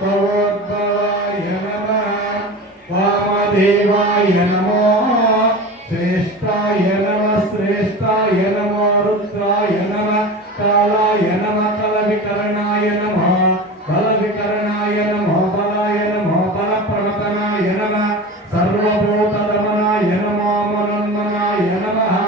भूर्भुवाय नमः वामदेवाय नमो श्रेष्ठाय नमः श्रेष्ठाय नमो रुद्राय नमः कालाय नमः कलविकरणाय नमः बलविकरणाय नमो बलाय नमो बलप्रवतनाय नमः सर्वभूतरमणाय नमो मनोन्मनाय नमः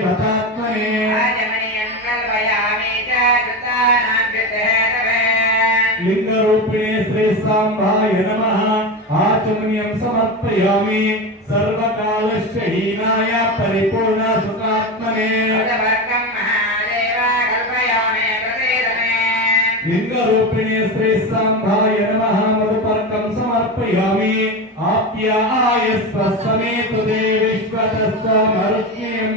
देवतात्मने लिङ्गरूपिणे श्रीसाम्भाय नमः आचमनीयं समर्पयामि सर्वकालस्य हीनाय परिपूर्णसुखात्मने లింగరూపిణే శ్రీ సాంఘాయ నమః మధుపర్కం సమర్పయామి. ఆప్యాయ స్వస్వమేతు దేవిశ్వతస్వ మరుత్యం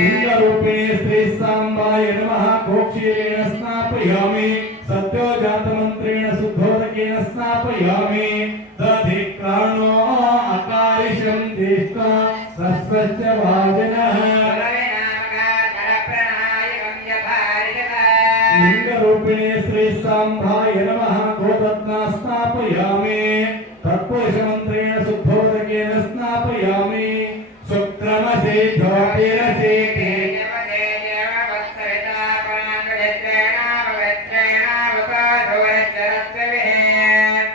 లింగరూపిణే శ్రీ సాంబాయ నమః గోక్షీలేన స్నాపయామి. సత్యోజాతమంత్రేణ శుద్ధోదకేన స్నాపయామి. దధి ప్రాణో అకారిషం దేష్ట సస్వస్య వాజనః. లింగరూపిణే శ్రీ సాంభాయ నమ గోరత్నా స్నాపయామి తత్పురుషమంత్రేణ శుద్ధోదకేన స్నాపయామి. శుక్రమసే ధోటిరసే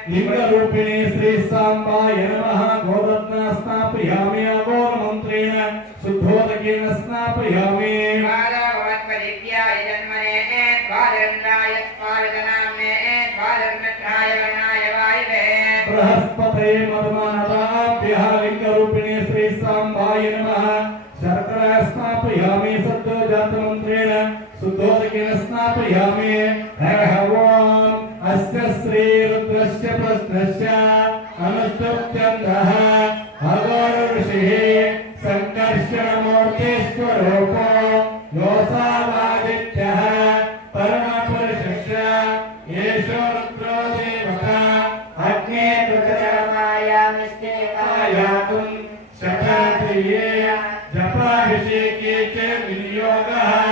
లింగరూపిణే శ్రీ సాంబాయ నమ గోరత్నా స్నాపయామి అగో मदमानदाभ्यः लिङ्गरूपिणे श्रीसाम्बाय नमः। शर्करा जपाभिषेके च विनियोगः।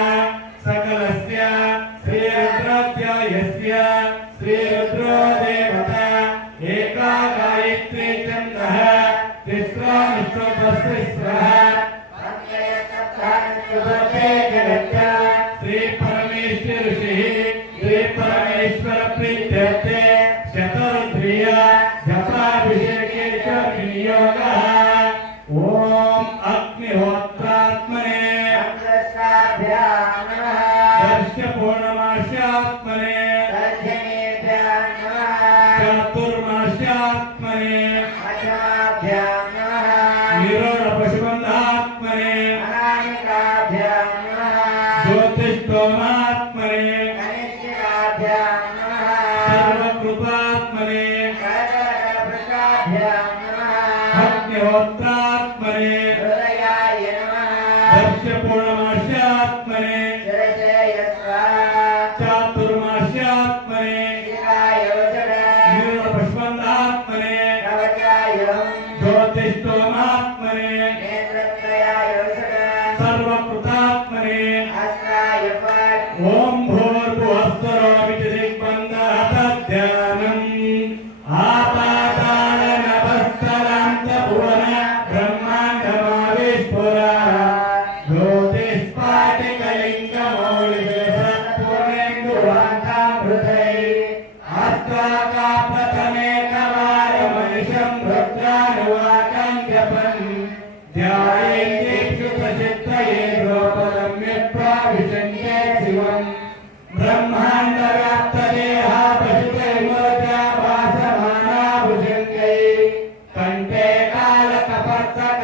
अग्निहोत्रात्मने दर्श पूर्णमास्यात्मने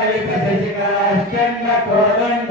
ಕಲಿತ ಶಶಿಕಲಾಶ್ಚನ್ನ ಕೋದಂಡ